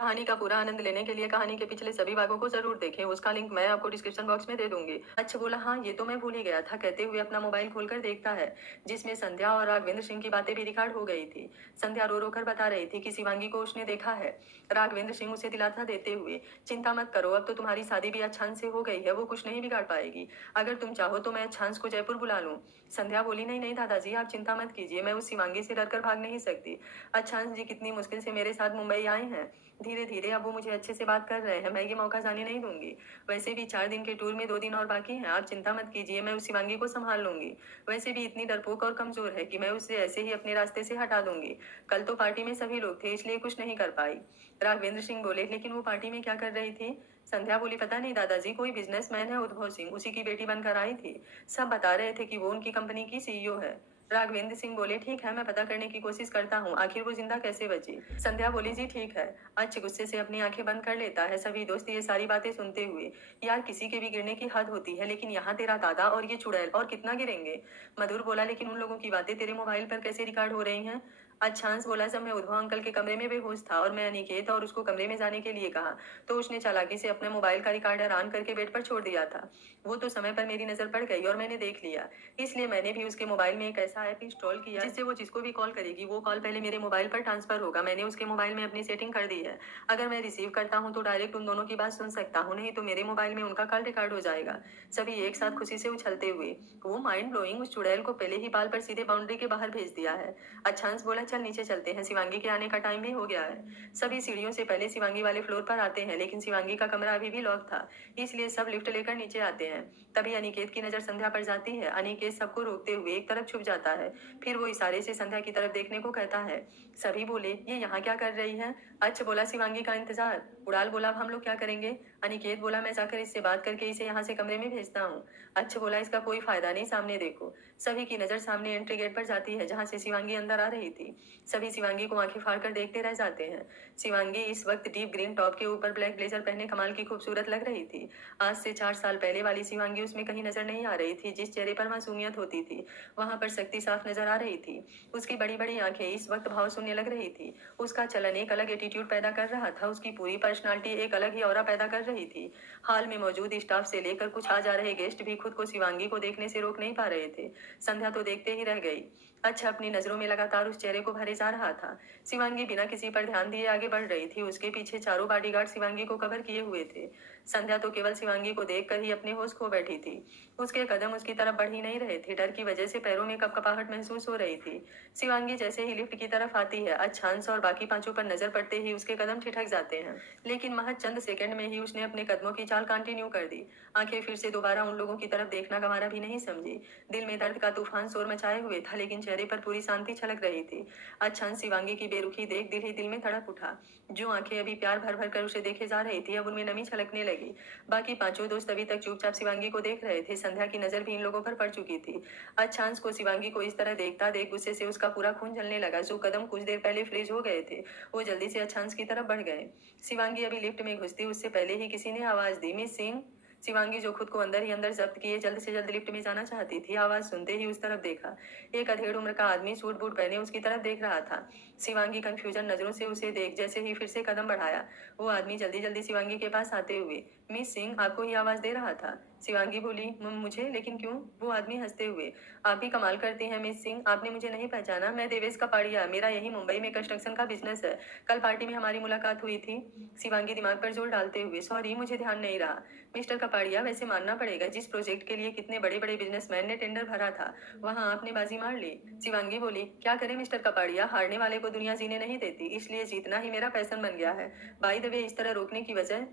कहानी का पूरा आनंद लेने के लिए कहानी के पिछले सभी भागों को जरूर देखें। उसका लिंक मैं आपको डिस्क्रिप्शन बॉक्स में दे दूंगी। अच्छा बोला, हाँ ये तो मैं भूल ही गया था, कहते हुए अपना मोबाइल खोलकर देखता है, जिसमें संध्या और राघवेंद्र सिंह की बातें भी रिकॉर्ड हो गई थी। संध्या रो रो कर बता रही थी कि शिवांगी को उसने देखा है। राघवेंद्र सिंह उसे दिलासा देते हुए, चिंता मत करो, अब तो तुम्हारी शादी भी अच्छांश से हो गई है, वो कुछ नहीं बिगाड़ पाएगी। अगर तुम चाहो तो मैं अच्छांश को जयपुर बुला लूं। संध्या बोली, नहीं नहीं दादाजी, आप चिंता मत कीजिए, मैं उस शिवांगी से डरकर भाग नहीं सकती। अच्छांश जी कितनी मुश्किल से मेरे साथ मुंबई आए हैं। धीरे धीरे अब वो मुझे अच्छे से बात कर रहे हैं, मैं ये मौका जाने नहीं दूंगी। वैसे भी 4 दिन के टूर में 2 दिन और बाकी हैं, आप चिंता मत कीजिए, मैं उस शिवांगी को संभाल लूंगी। वैसे भी इतनी डरपोक और कमजोर है कि मैं उसे ऐसे ही अपने रास्ते से हटा दूंगी। कल तो पार्टी में सभी लोग थे, इसलिए कुछ नहीं कर पाई। राघवेंद्र सिंह बोले, लेकिन वो पार्टी में क्या कर रही थी? संध्या बोली, पता नहीं दादाजी, कोई बिजनेसमैन है उद्भव सिंह, उसी की बेटी बनकर आई थी। सब बता रहे थे कि वो उनकी कंपनी की सीईओ है। राघवेंद्र सिंह बोले, ठीक है, मैं पता करने की कोशिश करता हूँ, आखिर वो जिंदा कैसे बची। संध्या बोली, जी ठीक है। अच्छ गुस्से से अपनी आंखें बंद कर लेता है। सभी दोस्त ये सारी बातें सुनते हुए, यार किसी के भी गिरने की हद होती है, लेकिन यहाँ तेरा दादा और ये चुड़ैल और कितना गिरेंगे। मधुर बोला, लेकिन उन लोगों की बातें तेरे मोबाइल पर कैसे रिकॉर्ड हो रही हैं? अच्छांश बोला, जब मैं उद्धव अंकल के कमरे में बेहोश था और मैं अनिकेत और उसको कमरे में जाने के लिए कहा, तो उसने चालाकी से अपने मोबाइल का रिकॉर्डर ऑन करके बेड पर छोड़ दिया था। वो तो समय पर मेरी नजर पड़ गई और मैंने देख लिया। इसलिए मैंने भी उसके मोबाइल में एक ऐसा ऐप इंस्टॉल किया जिससे वो जिसको भी कॉल करेगी वो कॉल पहले मेरे मोबाइल पर ट्रांसफर होगा। मैंने उसके मोबाइल में अपनी सेटिंग कर दी है। अगर मैं रिसीव करता हूँ तो डायरेक्ट उन दोनों की बात सुन सकता हूँ, नहीं तो मेरे मोबाइल में उनका कॉल रिकॉर्ड हो जाएगा। सभी एक साथ खुशी से उछलते हुए, वो माइंड ब्लोइंग, उस चुड़ैल को पहले ही बाल पर सीधे बाउंड्री के बाहर भेज दिया है। अच्छांश बोला, चल नीचे चलते हैं, शिवांगी के आने का टाइम भी हो गया है। सभी सीढ़ियों से पहले शिवांगी वाले फ्लोर पर आते हैं, लेकिन शिवांगी का कमरा अभी भी लॉक था, इसलिए सब लिफ्ट लेकर नीचे आते हैं। तभी अनिकेत की नजर संध्या पर जाती है। अनिकेत सबको रोकते हुए एक तरफ छुप जाता है, फिर वो इशारे से संध्या की तरफ देखने को कहता है। सभी बोले, ये यहाँ क्या कर रही है? अच्छा बोला, शिवांगी का इंतजार। उड़ाल बोला, अब हम लोग क्या करेंगे? अनिकेत बोला, मैं जाकर इससे बात करके इसे यहाँ से कमरे में भेजता हूँ। अच्छा बोला, इसका कोई फायदा नहीं, सामने देखो। सभी की नजर सामने एंट्री गेट पर जाती है, जहाँ से शिवांगी अंदर आ रही थी। सभी शिवांगी को आंखें फाड़कर देखते रह जाते हैं। शिवांगी इस वक्त डीप ग्रीन टॉप के ऊपर ब्लैक ब्लेजर पहने कमाल की खूबसूरत लग रही थी। आज से 4 साल पहले वाली शिवांगी उसमें कहीं नजर नहीं आ रही थी। जिस चेहरे पर मासूमियत होती थी, वहां पर शक्ति साफ नजर आ रही थी। उसकी बड़ी बड़ी आंखें इस वक्त भाव शून्य लग रही थी। उसका चलन एक अलग एटीट्यूड पैदा कर रहा था। उसकी पूरी पर्सनालिटी एक अलग ही ऑरा पैदा कर रही थी। हाल में मौजूद स्टाफ से लेकर कुछ आ जा रहे गेस्ट भी खुद को शिवांगी को देखने से रोक नहीं पा रहे थे। संध्या तो देखते ही रह गई। अच्छा अपनी नजरों में लगातार उस चेहरे को भरे जा रहा था। शिवांगी बिना किसी पर ध्यान दिए आगे बढ़ रही थी। उसके पीछे चारों बॉडीगार्ड शिवांगी को कवर किए हुए थे। संध्या तो केवल शिवांगी को देखकर ही अपने होश खो बैठी थी। उसके कदम उसकी तरफ बढ़ ही नहीं रहे थे। डर की वजह से पैरों में कपकपाहट महसूस हो रही थी। शिवांगी जैसे ही लिफ्ट की तरफ आती है, अच्छांश और बाकी पांचों पर नजर पड़ते ही उसके कदम ठिठक जाते हैं। लेकिन महज चंद सेकंड में ही उसने अपने कदमों की चाल कंटिन्यू कर दी। आंखें फिर से दोबारा उन लोगों की तरफ देखना गंवारा भी नहीं समझी। दिल में दर्द का तूफान शोर मचाए हुए था, लेकिन चेहरे पर पूरी शांति छलक रही थी। अच्छांश शिवांगी की बेरुखी देख दिल ही दिल में धड़क उठा। जो आंखें अभी प्यार भर भर कर उसे देखे जा रही थी, अब उनमें नमी छलकने लगी। बाकी पांचों दोस्त अभी तक चुपचाप शिवांगी को देख रहे थे। संध्या की नजर भी इन लोगों पर पड़ चुकी थी। अच्छांश को शिवांगी को इस तरह देखता देख गुस्से से उसका पूरा खून जलने लगा। जो कदम कुछ देर पहले फ्रीज हो गए थे, वो जल्दी से अच्छांश की तरफ बढ़ गए। शिवांगी अभी लिफ्ट में घुसती उससे पहले ही किसी ने आवाज दी, मिस सिंह। शिवांगी जो खुद को अंदर ही अंदर जब्त किए जल्द से जल्द लिफ्ट में जाना चाहती थी, आवाज सुनते ही उस तरफ देखा। एक अधेड़ उम्र का आदमी सूट बूट पहने उसकी तरफ देख रहा था। शिवांगी कंफ्यूजन नजरों से उसे देख जैसे ही फिर से कदम बढ़ाया। वो आदमी जल्दी जल्दी शिवांगी के पास आते हुए, मिस सिंह आपको ही आवाज दे रहा था। शिवांगी बोली, मुझे? लेकिन क्यों?" वो आदमी हंसते हुए, "आप भी कमाल करती हैं मिस सिंह, आपने मुझे नहीं पहचाना? मैं देवेश कपाड़िया, मेरा यही मुंबई में कंस्ट्रक्शन का बिजनेस है। कल पार्टी में हमारी मुलाकात हुई थी।" शिवांगी दिमाग पर जोर डालते हुए, "सॉरी, मुझे ध्यान नहीं रहा। मिस्टर कपाड़िया, वैसे मानना पड़ेगा, जिस प्रोजेक्ट के लिए कितने बड़े बड़े बिजनेसमैन ने टेंडर भरा था, वहाँ आपने बाजी मार ली।" शिवांगी बोली, "क्या करें मिस्टर कपाड़िया, हारने वाले को दुनिया जीने नहीं देती, इसलिए जीतना ही मेरा पैशन बन गया है। बाय द वे, इस तरह रोकने की वजह?"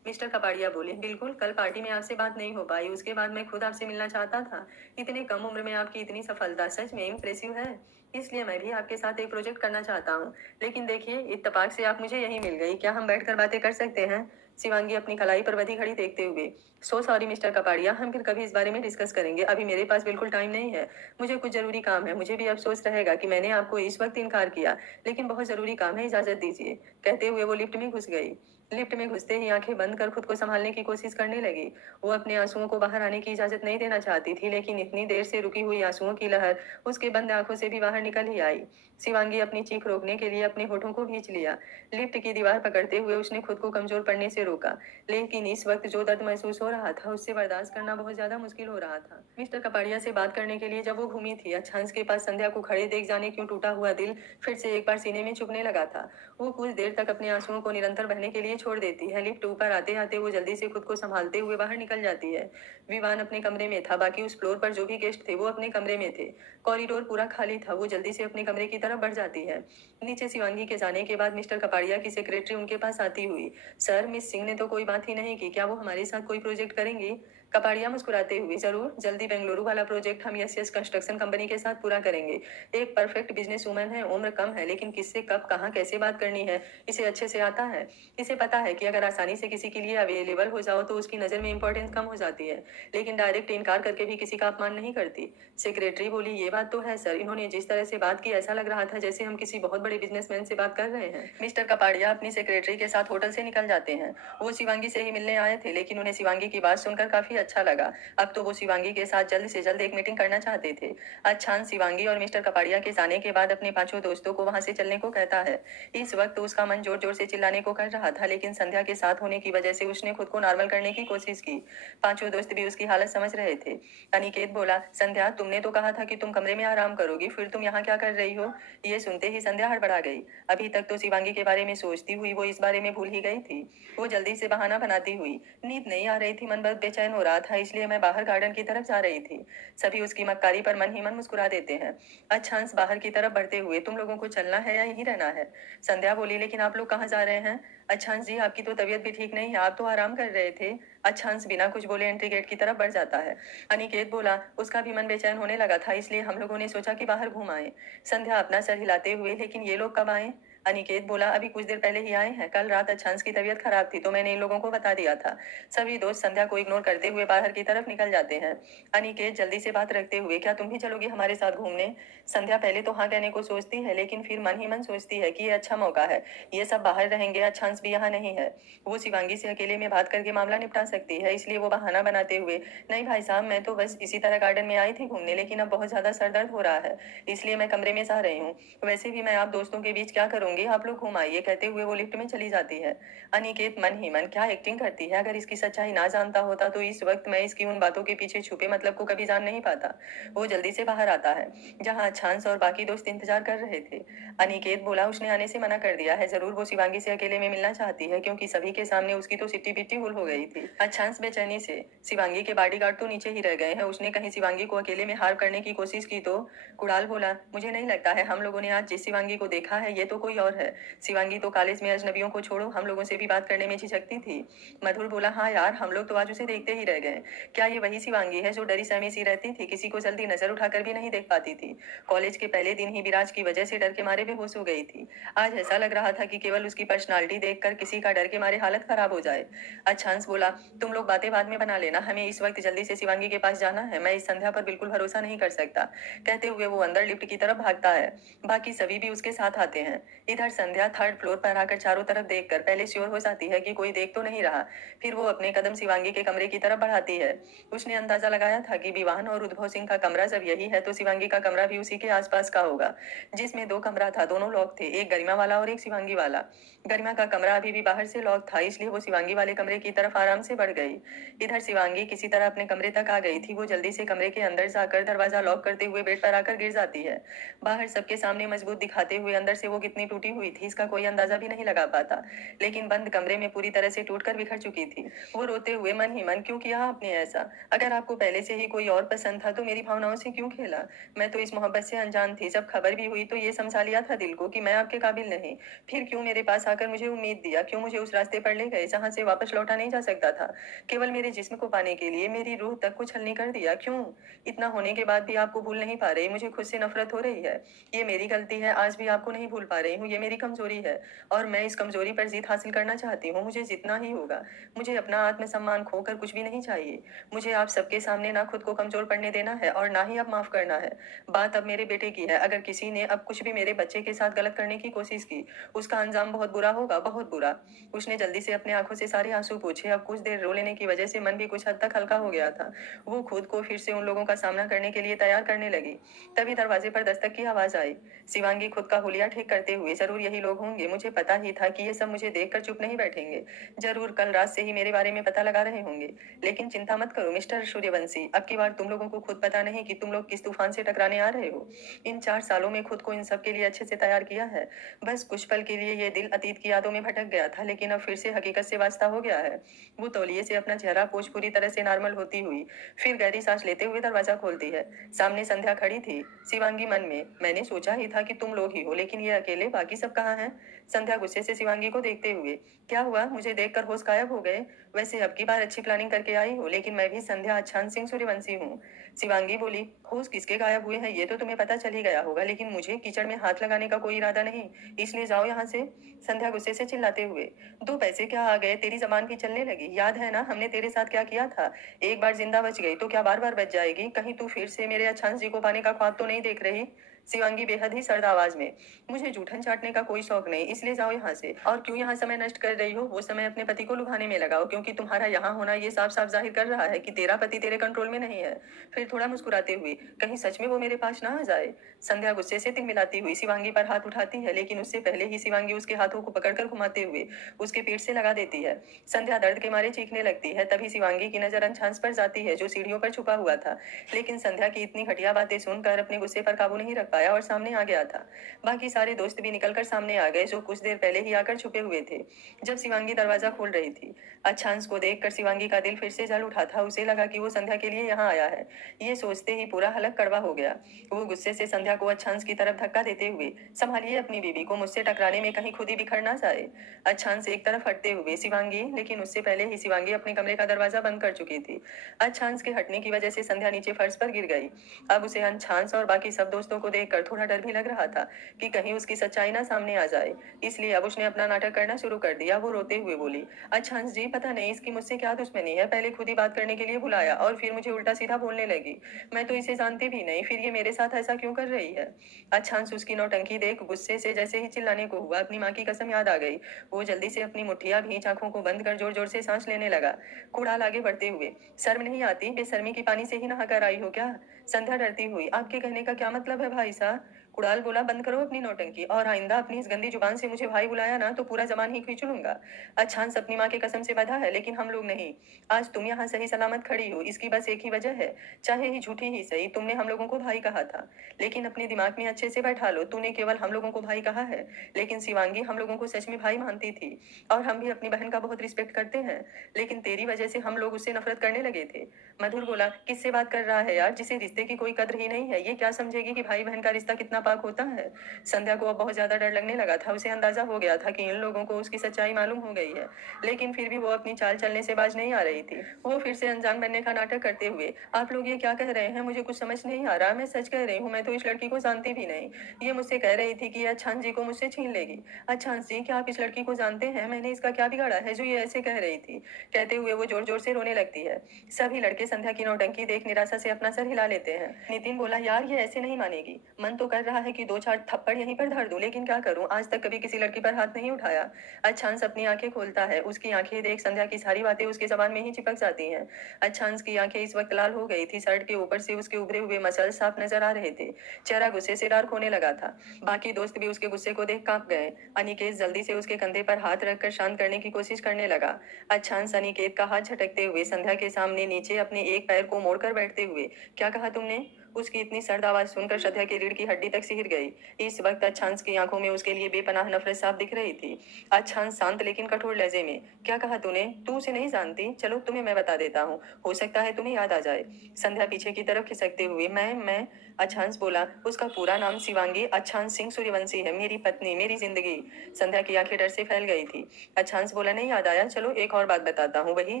मिस्टर कपाड़िया बोले, "बिल्कुल, कल पार्टी में आपसे बात नहीं हो पाई, उसके बाद मैं खुद आपसे मिलना चाहता था। इतने कम उम्र में आपकी इतनी सफलता सच में इम्प्रेसिव है। इसलिए मैं भी आपके साथ एक प्रोजेक्ट करना चाहता हूँ। लेकिन देखिए, इत्तेफाक से आप मुझे यहीं मिल गई, क्या हम बैठकर बातें कर सकते हैं?" शिवांगी अपनी कलाई पर बंधी घड़ी देखते हुए, सो सॉरी मिस्टर कपाड़िया, हम फिर कभी इस बारे में डिस्कस करेंगे, अभी मेरे पास बिल्कुल टाइम नहीं है। मुझे कुछ जरूरी काम है, मुझे भी अफसोस रहेगा कि मैंने आपको इस वक्त इनकार किया, लेकिन बहुत जरूरी काम है, इजाजत दीजिए। कहते हुए वो लिफ्ट में घुस गई। लिफ्ट में घुसते ही आंखें बंद कर खुद को संभालने की कोशिश करने लगी। वो अपने आंसुओं को बाहर आने की इजाजत नहीं देना चाहती थी, लेकिन इतनी देर से रुकी हुई आंसुओं की लहर उसके बंद आंखों से भी बाहर निकल ही आई। शिवांगी अपनी चीख रोकने के लिए अपने होठों को भींच लिया। लिफ्ट की दीवार पकड़ते हुए उसने खुद को कमजोर पड़ने से रोका, लेकिन इस वक्त जो दर्द महसूस हो रहा था उससे बर्दाश्त करना बहुत ज्यादा मुश्किल हो रहा था। मिस्टर कपाड़िया से बात करने के लिए जब वो घूमी थी, अच्छांश के पास संध्या को खड़े देख जाने क्यों टूटा हुआ दिल फिर से एक बार सीने में चुभने लगा था। वो कुछ देर तक अपने आंसुओं को निरंतर बहने के लिए छोड़ देती है। लिफ्ट ऊपर आते आते वो जल्दी से खुद को संभालते हुए बाहर निकल जाती है। विवान अपने कमरे में था, बाकी उस फ्लोर पर जो भी गेस्ट थे वो अपने कमरे में थे। कॉरिडोर पूरा खाली था। वो जल्दी से अपने कमरे की तरफ बढ़ जाती है। नीचे शिवांगी के जाने के बाद मिस्टर कपाड़िया की सेक्रेटरी उनके पास आती हुई, सर, मिस सिंह ने तो कोई बात ही नहीं की, क्या वो हमारे साथ कोई प्रोजेक्ट करेंगी? कपाड़िया मुस्कुराते हुए, जरूर, जल्दी बेंगलुरु वाला प्रोजेक्ट हम यस यस कंस्ट्रक्शन कंपनी के साथ पूरा करेंगे। एक परफेक्ट बिजनेस वूमन है, उम्र कम है, लेकिन किससे कब कहाँ कैसे बात करनी है इसे अच्छे से आता है। इसे पता है कि अगर आसानी से किसी के लिए अवेलेबल हो जाओ तो उसकी नजर में इंपॉर्टेंस कम हो जाती है, लेकिन डायरेक्ट इनकार करके भी किसी का अपमान नहीं करती। सेक्रेटरी बोली, ये बात तो है सर, इन्होंने जिस तरह से बात की ऐसा लग रहा था जैसे हम किसी बहुत बड़े बिजनेसमैन से बात कर रहे हैं। मिस्टर कपाड़िया अपनी सेक्रेटरी के साथ होटल से निकल जाते हैं। वो शिवांगी से ही मिलने आए थे, लेकिन उन्हें शिवांगी की बात सुनकर काफी अच्छा लगा। अब तो वो शिवांगी के साथ जल्द से जल्द एक मीटिंग करना चाहते थे। अच्छा, शिवांगी और मिस्टर कपाड़िया के जाने के बाद अपने पांचों दोस्तों को वहां से चलने को कहता है। इस वक्त उसका मन जोर जोर से चिल्लाने को कर रहा था, लेकिन संध्या के साथ होने की वजह से उसने खुद को नॉर्मल करने की कोशिश की। पांचों दोस्त भी उसकी हालत समझ रहे थे। अनिकेत बोला, संध्या, तुमने तो कहा था कि तुम कमरे में आराम करोगी, फिर तुम यहाँ क्या कर रही हो? ये सुनते ही संध्या हड़बड़ा गई। अभी तक तो शिवांगी के बारे में सोचती हुई वो इस बारे में भूल ही गई थी। वो जल्दी से बहाना बनाती हुई, नींद नहीं आ रही थी, मन बहुत बेचैन हो रहा था, इसलिए मैं बाहर गार्डन की तरफ जा रही थी। सभी उसकी मक्कारी पर मन ही मन मुस्कुरा देते हैं। अच्छा, हंस बाहर की तरफ बढ़ते हुए, तुम लोगों को चलना है या यहीं रहना है? संध्या बोली, लेकिन आप लोग कहाँ जा रहे हैं? अच्छा हंस जी, आपकी तो तबीयत भी ठीक नहीं है, आप तो आराम कर रहे थे। अच्छा हंस बिना कुछ बोले एंट्री गेट की तरफ बढ़ जाता है। अनिकेत बोला, उसका भी मन बेचैन होने लगा था, इसलिए हम लोगों ने सोचा कि बाहर घूम आए। संध्या अपना सर हिलाते हुए, लेकिन ये लोग कब आए? अनिकेत बोला, अभी कुछ देर पहले ही आए हैं, कल रात अच्छांश की तबीयत खराब थी तो मैंने इन लोगों को बता दिया था। सभी दोस्त संध्या को इग्नोर करते हुए बाहर की तरफ निकल जाते हैं। अनिकेत जल्दी से बात रखते हुए, क्या तुम भी चलोगी हमारे साथ घूमने? संध्या पहले तो हाँ कहने को सोचती है, लेकिन फिर मन ही मन सोचती है कि ये अच्छा मौका है, ये सब बाहर रहेंगे, अच्छांश भी यहाँ नहीं है, वो शिवांगी से अकेले में बात करके मामला निपटा सकती है, इसलिए वो बहाना बनाते हुए, नहीं भाई साहब, मैं तो बस इसी तरह गार्डन में आई थी घूमने, लेकिन अब बहुत ज्यादा सर दर्द हो रहा है, इसलिए मैं कमरे में जा रही हूँ। वैसे भी मैं आप दोस्तों के बीच क्या करूंगी, आप लोग घूम आइए, कहते हुए वो लिफ्ट में चली जाती है। अनिकेत मन ही मन, क्या एक्टिंग करती है, अगर इसकी सच्चाई ना जानता होता तो इस वक्त मैं इसकी उन बातों के पीछे छुपे मतलब को कभी जान नहीं पाता। वो जल्दी से बाहर आता है, जहाँ छांस और बाकी दोस्त इंतजार कर रहे थे। अनिकेत बोला, उसने आने से मना कर दिया है, जरूर वो शिवांगी से अकेले में मिलना चाहती है, क्योंकि सभी के सामने उसकी तो सिट्टी पिट्टी गुल हो गई थी। अच्छांस बेचैनी से, शिवांगी के बॉडीगार्ड तो नीचे ही रह गए हैं, उसने कहीं शिवांगी को अकेले में हार करने की कोशिश की तो? कुणाल बोला, मुझे नहीं लगता है, हम लोगों ने आज जिस शिवांगी को देखा है ये तो कोई और है। शिवांगी तो कॉलेज में अजनबियों को छोड़ो हम लोगों से भी बात करने में झिझकती थी। मधुर बोला, हाँ यार, हम लोग तो आज उसे देखते ही रह गए। क्या ये वही शिवांगी है जो डरी सहमी सी रहती थी, किसी को जल्दी नजर उठाकर भी नहीं देख पाती थी? कॉलेज के पहले दिन ही विराज की वजह से डर के मारे बेहोश हो गई थी। आज ऐसा लग रहा था कि केवल उसकी पर्सनालिटी देखकर किसी का डर के मारे हालत खराब हो जाए। अच्छांश बोला, तुम लोग बातें बाद में बना लेना, हमें इस वक्त जल्दी से शिवांगी के पास जाना है, मैं इस संध्या पर बिल्कुल भरोसा नहीं कर सकता। कहते हुए वो अंदर लिफ्ट की तरफ भागता है। बाकी सभी भी उसके साथ आते हैं। इधर संध्या थर्ड फ्लोर पर आकर चारों तरफ देखकर पहले श्योर हो जाती है कि कोई देख तो नहीं रहा, फिर वो अपने कदम शिवांगी के कमरे की तरफ बढ़ाती है। उसने अंदाजा लगाया था कि विवान और उद्भव सिंह का कमरा जब यही है तो शिवांगी का कमरा भी उसी के आसपास का होगा, जिसमें दो कमरा था, दोनों लॉक थे, एक गरिमा वाला और एक शिवांगी वाला। गरिमा का कमरा अभी भी बाहर से लॉक था, इसलिए वो शिवांगी वाले कमरे की तरफ आराम से बढ़ गई। इधर शिवांगी किसी तरह अपने कमरे तक आ गई थी। वो जल्दी से कमरे के अंदर जाकर दरवाजा लॉक करते हुए बेड पर आकर गिर जाती है। बाहर सबके सामने मजबूत दिखाते हुए अंदर से वो कितनी टूटी हुई थी इसका कोई अंदाजा भी नहीं लगा पाता, लेकिन बंद कमरे में पूरी तरह से टूटकर बिखर चुकी थी। वो रोते हुए मन ही मन, क्यों किया आपने ऐसा? अगर आपको पहले से ही कोई और पसंद था तो मेरी भावनाओं से क्यों खेला? मैं तो इस मोहब्बत से अनजान थी, जब खबर भी हुई तो ये समझा लिया था दिल को कि मैं आपके काबिल नहीं। फिर क्यों मेरे पास आकर मुझे उम्मीद दिया, क्यों मुझे उस रास्ते पर ले गए जहां से वापस लौटा नहीं जा सकता था? केवल मेरे जिस्म को पाने के लिए मेरी रूह तक को छलनी कर दिया, क्यों? इतना होने के बाद भी आपको भूल नहीं पा रही, मुझे खुद से नफरत हो रही है। ये मेरी गलती है, आज भी आपको नहीं भूल पा रही हूँ। हूँ ये मेरी कमजोरी है और मैं इस कमजोरी पर जीत हासिल करना चाहती हूँ। मुझे जीतना ही होगा। मुझे अपना आत्मसम्मान खोकर कुछ भी नहीं चाहिए। मुझे आप सबके सामने ना खुद को कमजोर पड़ने देना है और ना ही अब माफ करना है। बात अब मेरे बेटे की है। अगर किसी ने अब कुछ भी मेरे बच्चे के साथ गलत करने की कोशिश की, उसका अंजाम बहुत बुरा होगा, बहुत बुरा। उसने जल्दी से अपने आंखों से सारे आंसू पोंछे। अब कुछ देर रो लेने की वजह से मन भी कुछ हद तक हल्का हो गया था। वो खुद को फिर से उन लोगों का सामना करने के लिए तैयार करने लगी। तभी दरवाजे पर दस्तक की आवाज आई। शिवांगी खुद का हुलिया ठीक करते हुए, जरूर यही लोग होंगे। मुझे पता ही था कि ये सब मुझे देखकर चुप नहीं बैठेंगे। जरूर कल रात से ही मेरे बारे में पता लगा रहे होंगे। लेकिन चिंता मत करो मिस्टर सूर्यवंशी, अब की बार तुम लोगों को खुद पता नहीं कि तुम लोग किस तूफान से टकराने आ रहे हो। इन 4 सालों में खुद को इन सब के लिए अच्छे से तैयार किया है। बस कुछ पल के लिए ये दिल अतीत की यादों में भटक गया था, लेकिन अब फिर से हकीकत से वास्ता हो गया है। वो तौलिए से अपना चेहरा पोंछ पूरी तरह से नॉर्मल होती हुई फिर गहरी सांस लेते हुए दरवाजा खोलती है। सामने संध्या खड़ी थी। शिवांगी मन में, मैंने सोचा ही था कि तुम लोग ही हो, लेकिन ये अकेले, बाकी सब कहाँ हैं? संध्या गुस्से से शिवांगी को देखते हुए, क्या हुआ? मुझे देखकर होश गायब हो गए? वैसे अब की बार अच्छी प्लानिंग करके आई हो, लेकिन मैं भी संध्या अच्छान सिंह सूर्यवंशी हूँ। शिवांगी बोली, होश किसके गायब हुए हैं ये तो तुम्हें पता चल ही गया होगा, लेकिन मुझे कीचड़ में हाथ लगाने का कोई इरादा नहीं, इसलिए जाओ यहाँ से। संध्या गुस्से से चिल्लाते हुए, 2 पैसे क्या आ गए, तेरी जबान की चलने लगी। याद है ना हमने तेरे साथ क्या किया था? एक बार जिंदा बच गई तो क्या बार बार बच जाएगी? कहीं तू फिर से मेरे अच्छांश जी को पाने का ख्वाब तो नहीं देख रही? शिवांगी बेहद ही सर्द आवाज में, मुझे जूठन चाटने का कोई शौक नहीं, इसलिए जाओ यहाँ से। और क्यों यहाँ समय नष्ट कर रही हो? वो समय अपने पति को लुभाने में लगाओ, क्योंकि तुम्हारा यहाँ होना ये साफ साफ जाहिर कर रहा है कि तेरा पति तेरे कंट्रोल में नहीं है। फिर थोड़ा मुस्कुराते हुए, कहीं सच में वो मेरे पास ना आ जाए। संध्या गुस्से से तिलमिलाती हुई शिवांगी पर हाथ उठाती है, लेकिन उससे पहले ही शिवांगी उसके हाथों को पकड़कर घुमाते हुए उसके पीठ से लगा देती है। संध्या दर्द के मारे चीखने लगती है। तभी शिवांगी की नजर अंशांस पर जाती है, जो सीढ़ियों पर छुपा हुआ था। लेकिन संध्या की इतनी घटिया बातें सुनकर अपने गुस्से पर काबू नहीं रख पाया और सामने आ गया था। बाकी सारे दोस्त भी निकलकर सामने आ गए, जो कुछ देर पहले ही आकर छुपे हुए थे जब शिवांगी दरवाजा खोल रही थी। अच्छांश को देखकर शिवांगी का दिल फिर से जल उठा था। उसे लगा कि वो संध्या के लिए यहाँ आया है। ये सोचते ही पूरा हलक कड़वा हो गया। वो गुस्से से संध्या को अच्छांश की तरफ धक्का देते हुए, संभालिए अपनी बीवी को, मुझसे टकराने में कहीं खुद ही बिखर ना जाए। अच्छांश एक तरफ हटते हुए, शिवांगी, लेकिन उससे पहले ही शिवांगी अपने कमरे का दरवाजा बंद कर चुकी थी। अच्छांश के हटने की वजह से संध्या नीचे फर्श पर गिर गई। अब उसे अच्छांश और बाकी सब दोस्तों को देखकर थोड़ा डर भी लग रहा था कि कहीं उसकी सच्चाई ना सामने आ जाए, इसलिए अब उसने अपना नाटक करना शुरू कर दिया। वो रोते हुए बोली, अच्छांश जी, पता नहीं इसकी मुझसे क्या दुश्मनी है, पहले खुद ही बात करने के लिए बुलाया और फिर मुझे उल्टा सीधा बोलने लगी। मैं तो इसे जानती भी नहीं, फिर ये मेरे साथ ऐसा क्यों कर रही है? अच्छांश उसकी नौटंकी देख गुस्से से जैसे ही चिल्लाने को हुआ, अपनी माँ की कसम याद आ गई। वो जल्दी से अपनी मुठ्ठियां भींच आंखों को बंद कर जोर जोर से सांस लेने लगा। कुड़ाल आगे बढ़ते हुए, शर्म नहीं आती? बेशर्मी की पानी से ही नहा कर आई हो क्या? संध्या डरती हुई, आपके कहने का क्या मतलब है भाई साहब? कुड़ाल बोला, बंद करो अपनी नौटंकी और आइंदा अपनी इस गंदी जुबान से मुझे भाई बुलाया ना तो पूरा जबान ही खींच लूंगा। अच्छांश अपनी माँ की कसम से बंधा है, लेकिन हम लोग नहीं। आज तुम यहाँ सही सलामत खड़ी हो, इसकी बस एक ही वजह है, चाहे ही झूठी ही सही, तुमने हम लोगों को भाई कहा था। लेकिन अपने दिमाग में अच्छे से बैठा लो, तूने केवल हम लोगों को भाई कहा है, लेकिन शिवांगी हम लोगों को सच में भाई मानती थी और हम भी अपनी बहन का बहुत रिस्पेक्ट करते हैं। लेकिन तेरी वजह से हम लोग उससे नफरत करने लगे थे। मधुर बोला, किससे बात कर रहा है यार, जिसे रिश्ते की कोई कद्र ही नहीं है, ये क्या समझेगी कि भाई बहन का रिश्ता कितना पाक होता है? संध्या को अब बहुत ज्यादा डर लगने लगा था। उसे अंदाजा हो गया था कि इन लोगों को उसकी सच्चाई मालूम हो गई है, लेकिन फिर भी वो अपनी चाल चलने से बाज नहीं आ रही थी। वो फिर से अनजान बनने का नाटक करते हुए, आप लोग ये क्या कह रहे हैं? मुझे कुछ समझ नहीं आ रहा। मैं सच कह रही हूँ, मैं तो इस लड़की को जानती भी नहीं। ये मुझसे कह रही थी कि ये अच्छांश जी को मुझसे छीन लेगी। अच्छांश जी, क्या आप इस लड़की को जानते हैं? मैंने इसका क्या बिगाड़ा है जो ये ऐसे कह रही थी? कहते हुए वो जोर जोर से रोने लगती है। सभी लड़के संध्या की नौटंकी देख निराशा से अपना सर हिला लेते हैं। नितिन बोला, यार ये ऐसे नहीं मानेगी। मन तो कर रहा है कि 2-4 थप्पड़ यहीं पर धर दूं, लेकिन क्या करूं, आज तक कभी किसी लड़की पर हाथ नहीं उठाया। अच्छांश अपनी आंखें खोलता है। उसकी आंखें देख संध्या की सारी बातें उसके जबान में ही चिपक जाती हैं। अच्छांश की आंखें इस वक्त लाल हो गई थी। शर्ट के ऊपर से उसके उभरे हुए मसल साफ नजर आ रहे थे। चेहरा गुस्से से डार्क होने लगा था। बाकी दोस्त भी उसके गुस्से को देख कांप गए। अनिकेत जल्दी से उसके कंधे पर हाथ रखकर शांत करने की कोशिश करने लगा। अच्छांश अनिकेत का हाथ झटकते हुए संध्या के सामने नीचे अपने एक पैर को मोड़कर बैठते हुए, क्या कहा तुमने? उसकी इतनी सर्द आवाज सुनकर श्रद्धा की रीढ़ की हड्डी तक सिहर गई। इस वक्त अच्छांश की आंखों में उसके लिए बेपनाह नफरत साफ दिख रही थी। अच्छांश शांत लेकिन कठोर लहजे में, क्या कहा तूने? तू उसे नहीं जानती? चलो तुम्हें मैं बता देता हूँ, हो सकता है तुम्हें याद आ जाए। संध्या पीछे की तरफ खिसकते हुए, मैं अच्छांश बोला, उसका पूरा नाम शिवांगी अच्छांश सिंह सूर्यवंशी है, मेरी पत्नी, मेरी जिंदगी। संध्या की आंखें डर से फैल गई थी। अच्छांश बोला, नहीं याद आया? चलो एक और बात बताता हूँ, वही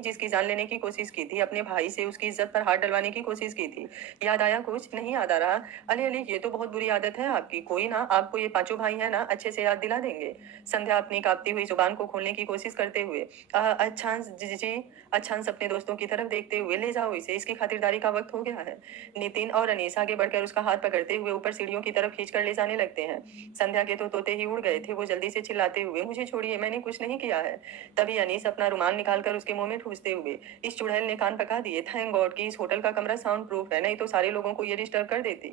जिसकी जान लेने की कोशिश की थी, अपने भाई से उसकी इज्जत पर हाथ डलवाने की कोशिश की थी। याद आया कुछ? मुझे नहीं याद आ रहा। अले अले, ये तो बहुत बुरी आदत है आपकी। कोई ना, आपको ये पांचों भाई है ना, अच्छे से याद दिला देंगे। संध्या अपनी कांपती हुई जुबान को खोलने की कोशिश करते हुए, अच्छा जी जी, अच्छांश अपने दोस्तों की तरफ देखते हुए, ले जाओ इसे, इसकी खातिरदारी का वक्त हो गया है। नितिन और अनीस आगे बढ़कर उसका हाथ पकड़ते हुए ऊपर सीढ़ियों की तरफ खींचकर ले जाने लगते हैं। संध्या के तो तोते ही उड़ गए थे। वो जल्दी से चिल्लाते हुए, मुझे छोड़िए, मैंने कुछ नहीं किया है। तभी अनीस अपना रुमाल निकालकर उसके मुंह में ठूसते हुए, इस चुड़ैल ने कान पका दिए। थैंक गॉड कि इस होटल का कमरा साउंड प्रूफ है, नहीं तो सारे लोगों को ये डिस्टर्ब कर देती।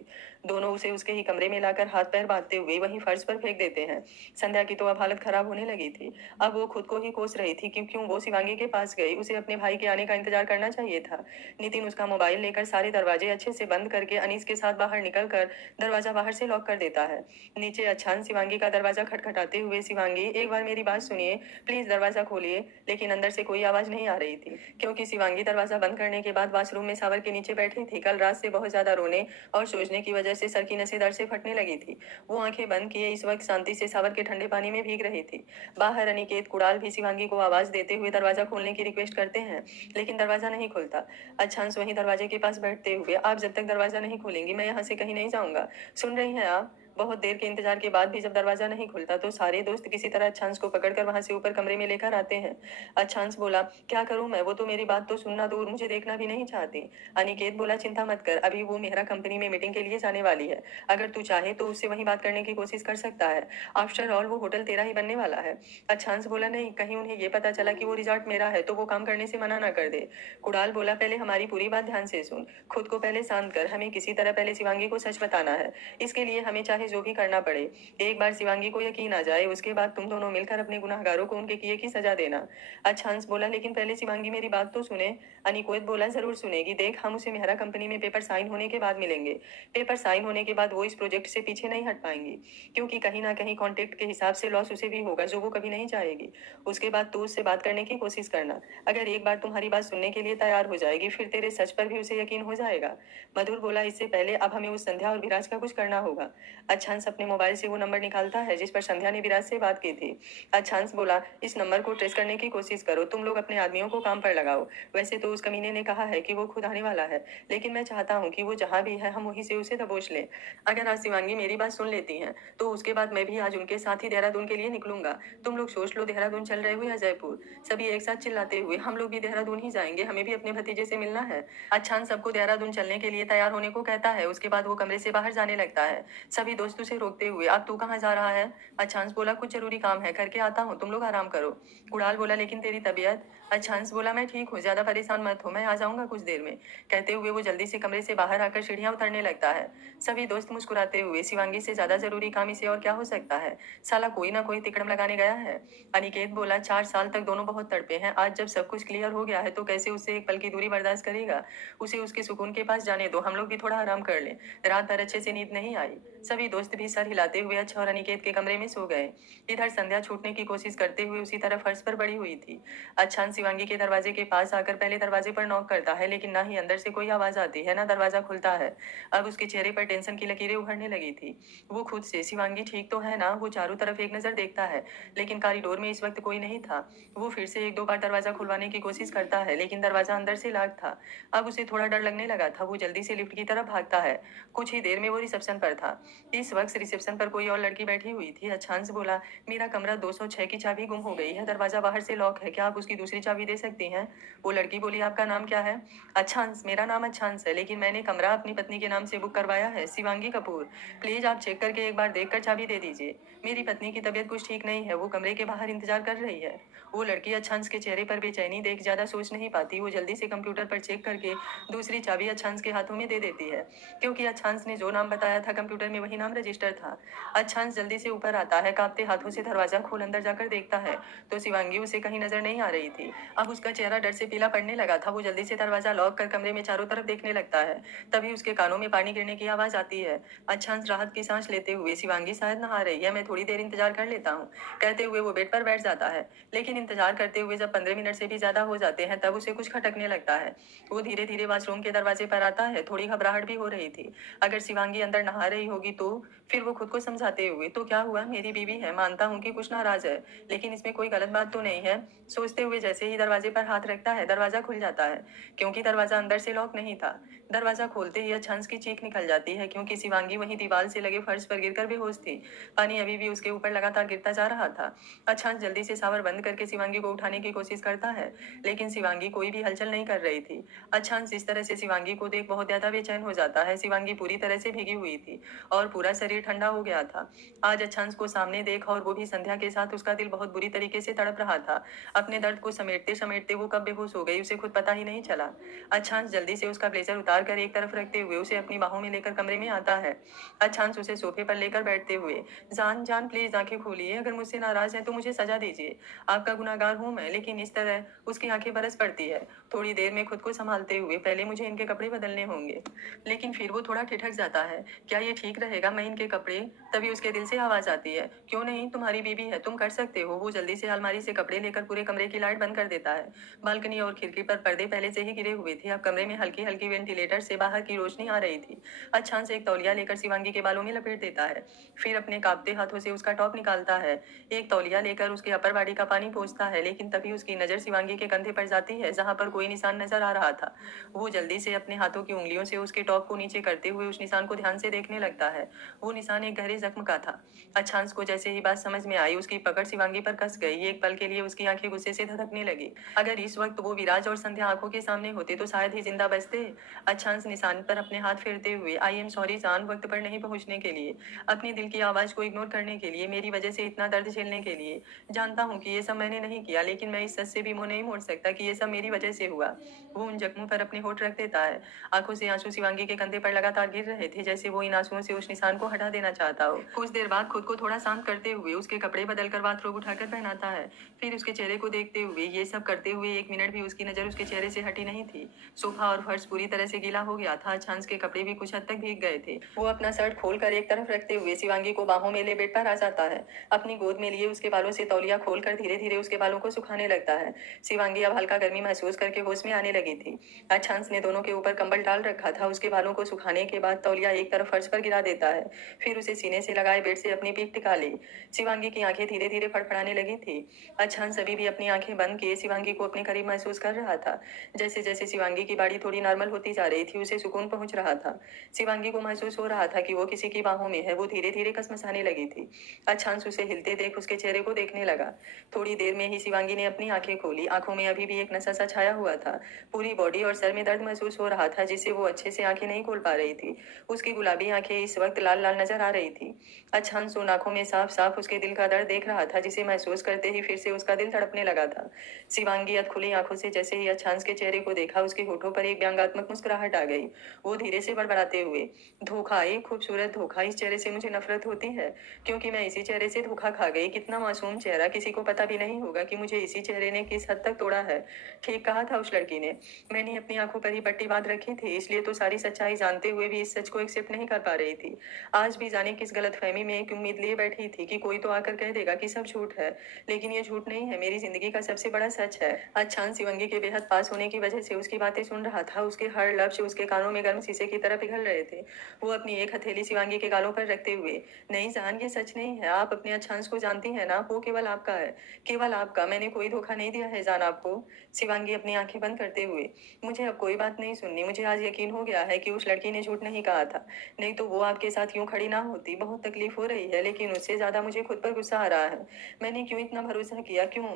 दोनों उसे उसके ही कमरे में लाकर हाथ पैर बांधते हुए वहीं फर्श पर फेंक देते हैं। संध्या की तो अब हालत खराब होने लगी थी। अब वो खुद को ही कोस रही थी कि क्यों वो शिवांगी के पास गई। उसे अपने भाई के आने का इंतजार करना चाहिए था। नितिन उसका मोबाइल लेकर सारे दरवाजे अच्छे से बंद करके अनीस के साथ बाहर निकलकर दरवाजा बाहर से लॉक कर देता है। नीचे अच्छान शिवांगी का दरवाजा खटखटाते हुए, शिवांगी एक बार मेरी बात सुनिए, प्लीज दरवाजा खोलिए। लेकिन अंदर से कोई आवाज नहीं आ रही थी, क्योंकि शिवांगी दरवाजा बंद करने के बाद वॉशरूम में शावर के नीचे बैठी थी। कल रात से बहुत ज्यादा रोने और सोचने की वजह से सर की नसें दर्द से फटने लगी थी। वो आंखें बंद किए इस वक्त शांति से शावर के ठंडे पानी में भीग रही थी। बाहर अनिकेत कुणाल भी शिवांगी को आवाज देते हुए दरवाजा खोलने की रिक्वेस्ट करते हैं, लेकिन दरवाजा नहीं खुलता। अच्छांश वहीं दरवाजे के पास बैठते हुए, आप जब तक दरवाजा नहीं खोलेंगी मैं यहाँ से कहीं नहीं जाऊंगा। सुन रही हैं आप? बहुत देर के इंतजार के बाद भी जब दरवाजा नहीं खुलता तो सारे दोस्त किसी तरह अच्छांश को पकड़कर वहां से ऊपर कमरे में लेकर आते हैं। अच्छांश बोला, क्या करूं मैं, वो तो मेरी बात तो सुनना दूर मुझे देखना भी नहीं चाहती। अनिकेत बोला, चिंता मत कर, अभी वो मेहरा कंपनी में मीटिंग के लिए जाने वाली है। अगर तू चाहे तो उससे वहीं बात करने की कोशिश कर सकता है। आफ्टर ऑल वो होटल तेरा ही बनने वाला है। अच्छांश बोला, नहीं, कहीं उन्हें ये पता चला कि वो रिजॉर्ट मेरा है तो वो काम करने से मना ना कर दे। कुणाल बोला, पहले हमारी पूरी बात ध्यान से सुन, खुद को पहले शांत कर। हमें किसी तरह पहले शिवांगी को सच बताना है। इसके लिए हमें चाहे जो भी करना पड़े। एक बार शिवांगी को यकीन आ जाए उसके बाद तुम दोनों मिलकर अपने गुनहगारों को उनके किए की सजा देना। अच्छांश बोला, लेकिन पहले शिवांगी मेरी बात तो सुने। अनिकेत बोला, जरूर सुनेगी, देख हम उसे मेहरा कंपनी में पेपर साइन होने के बाद मिलेंगे। पेपर साइन होने के बाद वो इस प्रोजेक्ट से पीछे नहीं हट पाएंगी, क्योंकि कहीं ना कहीं कॉन्ट्रैक्ट के हिसाब से लॉस उसे भी होगा जो वो कभी नहीं चाहेगी। उसके बाद तू उससे बात करने की कोशिश करना। अगर एक बार तुम्हारी बात सुनने के लिए तैयार हो जाएगी फिर तेरे सच पर भी उसे यकीन हो जाएगा। मधुर बोला, इससे पहले अब हमें उस संध्या और विराज का कुछ करना होगा। अच्छांश अपने मोबाइल से वो नंबर निकालता है जिस पर संध्या ने विराज से बात की थी। अच्छांश बोला, इस नंबर को ट्रेस करने की कोशिश करो, तुम लोग अपने आदमियों को काम पर लगाओ। वैसे तो उस कमीने ने कहा है कि वो खुद आने वाला है, लेकिन मैं चाहता हूँ कि वो जहाँ भी है हम वहीं से उसे दबोच लें। अगर आज शिवांगी मेरी बात सुन लेती हैं तो उसके बाद मैं भी आज उनके साथ ही देहरादून के लिए निकलूंगा। तुम लोग सोच लो, देहरादून चल रहे हो या जयपुर? सभी एक साथ चिल्लाते हुए, हम लोग भी देहरादून ही जाएंगे, हमें भी अपने भतीजे से मिलना है। अच्छान सबको देहरादून चलने के लिए तैयार होने को कहता है। उसके बाद वो कमरे से बाहर जाने लगता है, सभी दोस्त उसे रोकते हुए, अब तू कहाँ जा रहा है? अच्छांश बोला, कुछ जरूरी काम है, करके आता हूँ, तुम लोग आराम करो। कुणाल बोला, लेकिन तेरी तबीयत? अच्छांश बोला, मैं ठीक हूँ, ज्यादा परेशान मत हो, मैं आ जाऊंगा कुछ देर में। कहते हुए वो जल्दी से कमरे से बाहर आकर सीढ़ियां उतरने लगता है। सभी दोस्त मुस्कुराते हुए, शिवांगी से ज्यादा जरूरी काम इसे और क्या हो सकता है, साला कोई ना कोई तिकड़म लगाने गया है। अनिकेत बोला, 4 साल तक दोनों बहुत तड़पे हैं, आज जब सब कुछ क्लियर हो गया है तो कैसे उससे एक पल की दूरी बर्दाश्त करेगा। उसे उसके सुकून के पास जाने दो, हम लोग भी थोड़ा आराम कर लें, रात भर अच्छे से नींद नहीं आई। सभी दोस्त भी सर हिलाते हुए अच्छा और अनिकेत के कमरे में सो गए। इधर संध्या छूटने की कोशिश करते हुए उसी तरह फर्श पर पड़ी हुई थी। अच्छान शिवांगी के दरवाजे के पास आकर पहले दरवाजे पर नॉक करता है, लेकिन ना ही अंदर से कोई आवाज आती है ना दरवाजा खुलता है। अब उसके चेहरे पर टेंशन की लकीरें उभरने लगी थी। वो खुद से, शिवांगी ठीक तो है ना? वो चारों तरफ एक नजर देखता है, लेकिन कॉरिडोर में इस वक्त कोई नहीं था। वो फिर से एक दो बार दरवाजा खुलवाने की कोशिश करता है, लेकिन दरवाजा अंदर से लॉक था। अब उसे थोड़ा डर लगने लगा था। वो जल्दी से लिफ्ट की तरफ भागता है। कुछ ही देर में वो रिसेप्शन पर था। इस वक्त रिसेप्शन पर कोई और लड़की बैठी हुई थी। अच्छांश बोला, मेरा कमरा 206 की चाबी गुम हो गई है, दरवाजा बाहर से लॉक है, क्या आप उसकी दूसरी चाबी दे सकती हैं? वो लड़की बोली, आपका नाम क्या है? अच्छांश, मेरा नाम अच्छांश है, लेकिन मैंने कमरा अपनी पत्नी के नाम से बुक करवाया है, शिवांगी कपूर। प्लीज आप चेक करके एक बार देखकर चाबी दे दीजिए। मेरी पत्नी की तबीयत कुछ ठीक नहीं है, वो कमरे के बाहर इंतजार कर रही है। वो लड़की अच्छांश के चेहरे पर बेचैनी देख ज्यादा सोच नहीं पाती। वो जल्दी से कंप्यूटर पर चेक करके दूसरी चाबी अच्छांश के हाथों में दे देती है, क्योंकि अच्छांश ने जो नाम बताया था कंप्यूटर में वही नाम रजिस्टर था। अच्छांश जल्दी से ऊपर आता है, कांपते हाथों से दरवाजा खोल अंदर जाकर देखता है तो शिवांगी उसे कहीं नजर नहीं आ रही थी। अब उसका चेहरा डर से पीला पड़ने लगा था। वो जल्दी से दरवाजा लॉक कर कमरे में चारों तरफ देखने लगता है। तभी उसके कानों में पानी गिरने की आवाज आती है। अच्छांश राहत की सांस लेते हुए, शिवांगी शायद नहा रही है, मैं थोड़ी देर इंतजार कर लेता हूँ, कहते हुए वो बेड पर बैठ जाता है। लेकिन इंतजार करते हुए जब 15 मिनट से भी ज्यादा हो जाते हैं तब उसे कुछ खटकने लगता है। वो धीरे धीरे वॉशरूम के दरवाजे पर आता है। थोड़ी घबराहट भी हो रही थी, अगर शिवांगी अंदर नहा रही होगी तो। फिर वो खुद को समझाते हुए, तो क्या हुआ, मेरी बीवी है, मानता हूँ कि कुछ नाराज है, लेकिन इसमें कोई गलत बात तो नहीं है। सोचते हुए जैसे ही दरवाजे पर हाथ रखता है दरवाजा खुल जाता है, क्योंकि दरवाजा अंदर से लॉक नहीं था। दरवाजा खोलते ही अच्छांश की चीख निकल जाती है क्योंकि शिवांगी वहीं दीवार से लगे फर्श पर गिरकर बेहोश थी। पानी अभी भी उसके ऊपर लगातार गिरता जा रहा था। अच्छांश जल्दी से शावर बंद करके शिवांगी को उठाने की कोशिश करता है, लेकिन शिवांगी कोई भी हलचल नहीं कर रही थी। अच्छांश इस तरह से शिवांगी को देख बहुत ज्यादा बेचैन हो जाता है। शिवांगी पूरी तरह से भीगी हुई थी और पूरा शरीर ठंडा हो गया था। आज अच्छांश को सामने देख और वो भी संध्या के साथ, उसका दिल बहुत बुरी तरीके से तड़प रहा था। अपने दर्द को समेटते समेटते वो कब बेहोश हो गई उसे खुद पता ही नहीं चला। अच्छांश जल्दी से उसका ब्लेजर उतार कर एक तरफ रखते हुए उसे अपनी बाहों में लेकर कमरे में आता है। अच्छांश उसे सोफे पर लेकर बैठते हुए, जान जान प्लीज आंखें खोलिए, अगर मुझसे नाराज हैं तो मुझे सजा दीजिए। आपका गुनाहगार हूं मैं, लेकिन इस तरह। उसकी आंखें बरस पड़ती है। थोड़ी देर में खुद को संभालते हुए, पहले मुझे इनके कपड़े बदलने होंगे। लेकिन फिर वो थोड़ा ठिठक जाता है। क्या ये ठीक रहेगा, मैं इनके कपड़े? तभी उसके दिल से आवाज आती है, क्यों नहीं, तुम्हारी बीवी है, तुम कर सकते हो। वो जल्दी से अलमारी से कपड़े लेकर पूरे कमरे की लाइट बंद कर देता है। बालकनी और खिड़की पर पर्दे पहले से ही गिरे हुए थे। अब कमरे में हल्की हल्की वेंटिलेटर से बाहर की रोशनी आ रही थी। अच्छांश एक तौलिया लेकर शिवांगी के बालों में लपेट देता है। फिर अपने कांपते हाथों से उसका टॉप निकालता है। एक तौलिया लेकर उसके अपर बॉडी का पानी पोंछता है, लेकिन तभी उसकी नजर शिवांगी के कंधे पर जाती है जहां पर कोई निशान नजर आ रहा था। वो जल्दी से अपने हाथों की उंगलियों से उसके टॉप को नीचे करते हुए उस निशान को ध्यान से देखने लगता है। वो निशान एक गहरे जख्म का था। अच्छांश को जैसे ही बात समझ में आई, उसकी पकड़ शिवांगी पर कस गई। एक पल के लिए उसकी आंखें गुस्से से धधकने लगी। अगर इस वक्त वो विराज और संध्या आंखों के सामने होते तो शायद ही जिंदा बचते। अच्छांश निशान पर अपने हाथ फेरते हुए, आई एम सॉरी जान, वक्त पर नहीं पहुंचने के लिए, अपने दिल की आवाज को इग्नोर करने के लिए, मेरी वजह से इतना दर्द झेलने के लिए। जानता हूँ कि ये सब मैंने नहीं किया, लेकिन मैं इस सच से भी मुंह नहीं मोड़ सकता कि ये सब मेरी वजह से हुआ। वो उन जख्मों पर अपने होठ रख देता है। आंखों से आंसू शिवांगी के कंधे पर लगातार गिर रहे थे, जैसे वो इन आंसुओं से उस निशान को हटा देना चाहता हो। कुछ देर बाद खुद को थोड़ा शांत करते हुए उसके कपड़े बदलकर बाथरोब उठाकर पहनाता है। फिर उसके चेहरे को देखते हुए, ये सब करते हुए एक मिनट भी उसकी नजर उसके चेहरे से हटी नहीं थी। सोफा और फर्श पूरी तरह से गीला हो गया था। अच्छांश के कपड़े भी कुछ हद तक भीग गए थे। वो अपना शर्ट खोलकर एक तरफ रखते हुए शिवांगी को बाहों में ले बेड पर आ जाता है। अपनी गोद में लिए उसके बालों से तौलिया खोलकर धीरे धीरे उसके बालों को सुखाने लगता है। शिवांगी अब हल्का गर्मी महसूस करके होश में आने लगी थी। अच्छांश ने दोनों के ऊपर कंबल डाल रखा था। उसके बालों को सुखाने के बाद तौलिया एक तरफ फर्श पर गिरा देता है। फिर उसे सीने से लगाए बेड से अपनी पीठ टिका ली। शिवांगी की आंखें धीरे धीरे फड़फड़ाने लगी थी। अच्छांश अभी भी अपनी आंखें बंद किए शिवांगी को अपने करीब महसूस कर रहा था। जैसे जैसे शिवांगी की बॉडी थोड़ी नॉर्मल होती जा रही थी, उसे सुकून पहुंच रहा था। शिवांगी को महसूस हो रहा था कि वो किसी की बाहों में है। वो धीरे धीरे कसमसाने लगी थी। अच्छांश उसे हिलते देख उसके चेहरे को देखने लगा। थोड़ी देर में ही शिवांगी ने अपनी आंखें खोली। आंखों में अभी भी एक नशा सा छाया हुआ था। पूरी बॉडी और सर में दर्द महसूस हो रहा था, जिससे वो अच्छे से आंखें नहीं खोल पा रही थी। उसकी गुलाबी आंखें इस वक्त लाल लाल नजर आ रही थी। अच्छांश उन आंखों में साफ साफ उसके दिल का दर्द देख रहा था, जिसे महसूस करते ही फिर से उसका दिल धड़कने लगा था। शिवांगी खुली आंखों से जैसे ही अच्छांश के चेहरे को देखा, उसके होठों पर एक व्यंग्यात्मक मुस्कुराहट आ गई। वो धीरे से बड़बड़ाते हुए, धोखा, एक खूबसूरत धोखा, इस चेहरे से मुझे नफरत होती है, क्योंकि मैं इसी चेहरे से धोखा खा गई। कितना मासूम चेहरा, किसी को पता भी नहीं होगा कि मुझे इसी चेहरे ने किस हद तक तोड़ा है। ठीक कहा था उस लड़की ने। मैंने अपनी आंखों पर ही पट्टी बांध रखी थी, इसलिए तो सारी सच्चाई जानते हुए भी इस सच को एक्सेप्ट नहीं कर पा रही थी। आज भी जाने किस गलतफहमी में एक उम्मीद लिए बैठी थी कि कोई तो आकर कह देगा कि सब झूठ है, लेकिन ये झूठ नहीं है, मेरी जिंदगी का सबसे बड़ा सच है। अच्छांश शिवंगी के बेहद पास होने की वजह से उसकी बातें सुन रहा था। उसके हर लफ्ज उसके कानों में गर्म शीशे की तरह पिघल रहे थे। वो अपनी एक हथेली शिवांगी के गालों पर रखते हुए, नहीं जान, ये सच नहीं है, आप अपने अच्छांश को जानती हैं ना, वो केवल आपका है, केवल आपका, मैंने कोई धोखा नहीं दिया है जान आपको। शिवांगी अपनी आंखें बंद करते हुए, मुझे अब कोई बात नहीं सुननी, मुझे आज यकीन हो गया है कि उस लड़की ने झूठ नहीं कहा था, नहीं तो वो आपके साथ यूं खड़ी ना होती। बहुत तकलीफ हो रही है, लेकिन उससे ज्यादा मुझे खुद पर गुस्सा आ रहा है। मैंने क्यों इतना भरोसा किया, क्यों?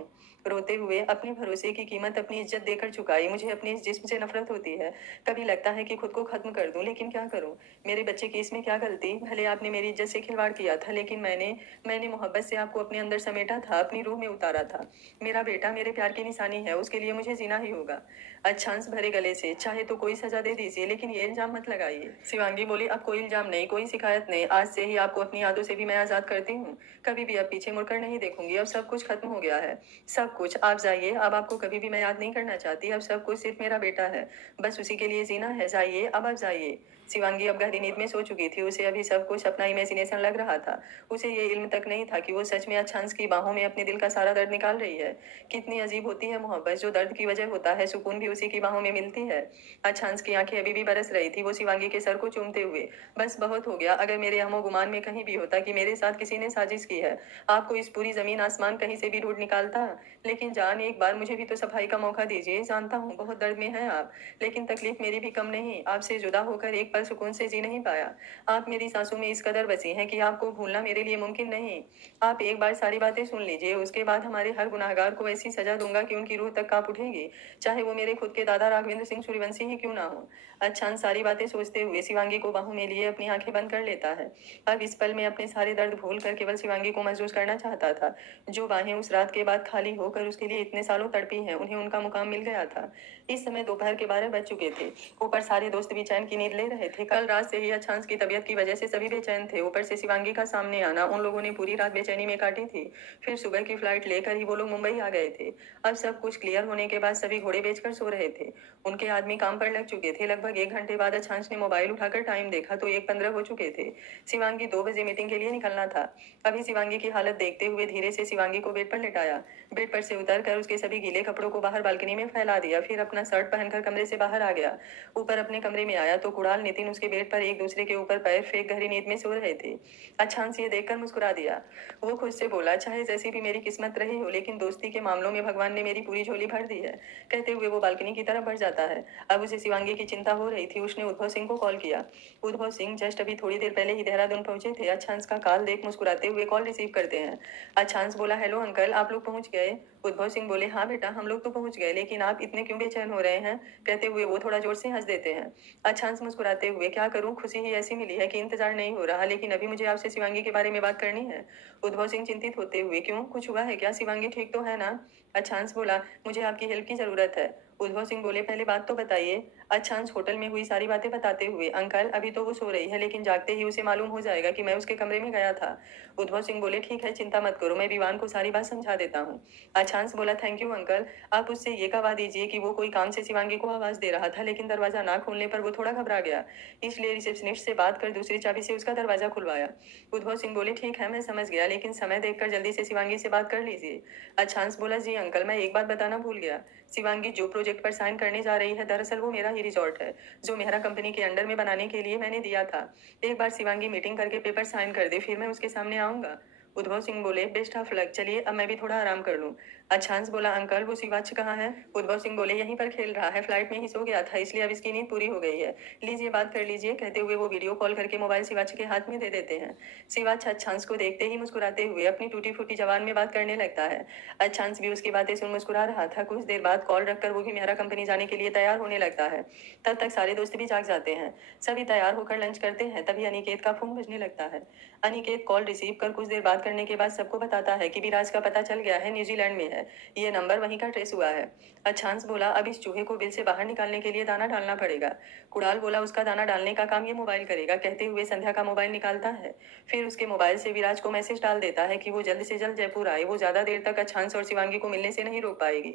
रोते हुए अपने भरोसे की कीमत अपनी इज्जत देकर चुकाई। मुझे अपने इस जिस्म से नफरत होती है। कभी लगता है कि खुद को खत्म कर दूं, लेकिन क्या करूं? मेरे बच्चे की इसमें क्या गलती? भले आपने मेरी इज्जत से खिलवाड़ किया था, लेकिन मैंने मोहब्बत से आपको अपने अंदर समेटा था, अपनी रूह में उतारा था। मेरा बेटा मेरे प्यार की निशानी है, उसके लिए मुझे जीना ही होगा। अच्छांश भरे गले से, चाहे तो कोई सजा दे दीजिए, लेकिन ये इल्जाम मत लगाइए। शिवांगी बोली, अब कोई इल्जाम नहीं, कोई शिकायत नहीं, आज से ही आपको अपनी यादों से भी मैं आजाद करती हूँ। कभी भी अब पीछे मुड़कर नहीं देखूंगी। अब सब कुछ खत्म हो गया है, सब कुछ। आप जाइए, अब आपको कभी भी मैं याद नहीं करना चाहती। अब सब कुछ सिर्फ मेरा बेटा है, बस उसी के लिए जीना है। जाइए, अब आप जाइए। शिवांगी अब गहरी नींद में सो चुकी थी। उसे अभी सब कुछ अपना इमेजिनेशन लग रहा था। उसे ये इल्म तक नहीं था कि वो सच में अच्छांश की बाहों में अपने दिल का सारा दर्द निकाल रही है। कितनी अजीब होती है मोहब्बत, जो दर्द की वजह होता है, सुकून भी उसी की बाहों में मिलती है। अच्छांश की आंखें अभी भी बरस रही थी। वो शिवांगी के सर को चूमते हुए, बस बहुत हो गया। अगर मेरे अहमो गुमान में कहीं भी होता कि मेरे साथ किसी ने साजिश की है, आपको इस पूरी जमीन आसमान कहीं से भी ढूंढ निकालता। लेकिन जान, एक बार मुझे भी तो सफाई का मौका दीजिए। जानता हूँ बहुत दर्द में है आप, लेकिन तकलीफ मेरी भी कम नहीं, आपसे जुदा होकर एक पल सुकून से जी नहीं पाया। आप मेरी सांसों में इस कदर बसी हैं कि आपको भूलना मेरे लिए मुमकिन नहीं। आप एक बार सारी बातें सुन लीजिए, उसके बाद हमारे हर गुनहगार को ऐसी सजा दूंगा कि उनकी रूह तक कांप उठेगी, चाहे वो मेरे खुद के दादा राघवेंद्र सिंह सूर्यवंशी ही क्यों ना हो। अच्छान सारी बातें सोचते हुए शिवांगी को बाहों में लिए अपनी आंखें बंद कर लेता है। अब इस पल में अपने सारे दर्द भूल कर केवल शिवांगी को महसूस करना चाहता था। जो बाहें उस रात के बाद खाली होकर उसके लिए इतने सालों तड़पी हैं, उन्हें उनका मुकाम मिल गया था। इस समय दोपहर के 12 बज चुके थे। ऊपर सारे दोस्त भी चैन की नींद ले रहे थे। कल रात से ही अच्छांश की तबीयत की वजह से सभी बेचैन थे। ऊपर से शिवांगी का सामने आना, उन लोगों ने पूरी रात बेचैनी में काटी थी। फिर सुबह की फ्लाइट लेकर ही वो लोग मुंबई आ गए थे। अब सब कुछ क्लियर होने के बाद सभी घोड़े बेचकर सो रहे थे। उनके आदमी काम पर लग चुके थे। लगभग 1 घंटे बाद अच्छांश ने मोबाइल उठाकर टाइम देखा तो 1:15 हो चुके थे। शिवांगी 2 बजे मीटिंग के लिए निकलना था। अभी शिवांगी की हालत देखते हुए धीरे से शिवांगी को बेड पर लेटाया। बेड पर से उतर कर उसके सभी गीले कपड़ों को बाहर बालकनी में फैला दिया। फिर अपना शर्ट पहनकर कमरे से बाहर आ गया। ऊपर अपने कमरे में आया तो कुणाल, नितिन उसके बेड पर एक दूसरे के ऊपर पैर फेंक गहरी नींद में सो रहे थे। अच्छांश ये देखकर मुस्कुरा दिया। वो खुद से बोला, चाहे जैसी भी मेरी किस्मत रही हो, लेकिन दोस्ती के मामलों में भगवान ने मेरी पूरी झोली भर दी है। कहते हुए वो बालकनी की तरफ बढ़ जाता है। अब उसे शिवांगी की चिंता हो रही थी। उसने उद्भव सिंह को कॉल किया। उद्भव सिंह जस्ट अभी थोड़ी देर पहले ही देहरादून पहुंचे थे। अच्छांश का कॉल देख मुस्कुराते हुए कॉल रिसीव करते हैं। अच्छांश बोला, हेलो अंकल, आप लोग पहुंच गए? उद्भव सिंह बोले, हाँ बेटा, हम लोग तो पहुंच गए, लेकिन आप इतने क्यों बेचैन हो रहे हैं? कहते हुए वो थोड़ा जोर से हंस देते हैं। अच्छांश मुस्कुराते हुए, क्या करूं, खुशी ही ऐसी मिली है कि इंतजार नहीं हो रहा, लेकिन अभी मुझे आपसे शिवांगी के बारे में बात करनी है। उद्भव सिंह चिंतित होते हुए, क्यों, कुछ हुआ है क्या? शिवांगी ठीक तो है ना? अच्छांश बोला, मुझे आपकी हेल्प की जरूरत है। उद्भव सिंह बोले, पहले बात तो बताइए। अच्छांश होटल में हुई सारी बातें बताते हुए, अंकल अभी तो वो सो रही है, लेकिन जागते ही उसे मालूम हो जाएगा कि मैं उसके कमरे में गया था। उद्भव सिंह बोले, ठीक है, चिंता मत करो, मैं विवान को सारी बात समझा देता हूँ। अच्छांश बोला, थैंक यू अंकल। आप उससे ये कहवा दीजिए कि वो कोई काम से शिवांगी को आवाज दे रहा था, लेकिन दरवाजा ना खोलने पर वो थोड़ा घबरा गया, इसलिए रिसेप्शनिस्ट से बात कर दूसरी चाबी से उसका दरवाजा खुलवाया। उद्भव सिंह बोले, ठीक है, मैं समझ गया, लेकिन समय देखकर जल्दी से शिवांगी से बात कर लीजिए। अच्छांश बोला, जी अंकल, मैं एक बात बताना भूल गया। शिवांगी जो प्रोजेक्ट पर साइन करने जा रही है, दरअसल वो मेरा ही रिजॉर्ट है, जो मेहरा कंपनी के अंडर में बनाने के लिए मैंने दिया था। एक बार शिवांगी मीटिंग करके पेपर साइन कर दे, फिर मैं उसके सामने आऊंगा। उद्भव सिंह बोले, बेस्ट ऑफ लक, चलिए अब मैं भी थोड़ा आराम कर लूं। अच्छांश बोला, अंकल वो शिवाच कहाँ है? उद्भव सिंह बोले, यहीं पर खेल रहा है, फ्लाइट में ही सो गया था, इसलिए अब इसकी नींद पूरी हो गई है। लीजिए बात कर लीजिए। कहते हुए वो वीडियो कॉल करके मोबाइल शिवाच के हाथ में दे देते हैं। शिवाच अच्छांश को देखते ही मुस्कुराते हुए अपनी टूटी फूटी जबान में बात करने लगता है। अच्छांश भी उसकी बातें सुन मुस्कुरा रहा था। कुछ देर बाद कॉल रखकर वो भी मेहरा कंपनी जाने के लिए तैयार होने लगता है। तब तक सारे दोस्त भी जाग जाते हैं। सभी तैयार होकर लंच करते हैं, तभी अनिकेत का फोन बजने लगता है। अनिकेत कॉल रिसीव कर कुछ देर बात करने के बाद सबको बताता है कि विराज का पता चल गया है, न्यूजीलैंड में है, ये नंबर वहीं का ट्रेस हुआ है। अच्छांश बोला, अब इस चूहे को बिल से बाहर निकालने के लिए दाना डालना पड़ेगा। कुणाल बोला, उसका दाना डालने का काम ये मोबाइल करेगा। कहते हुए संध्या का मोबाइल निकालता है। फिर उसके मोबाइल से विराज को मैसेज डाल देता है कि वो जल्द से जल्द जयपुर आए, वो ज्यादा देर तक अच्छांश और शिवांगी को मिलने से नहीं रोक पाएगी।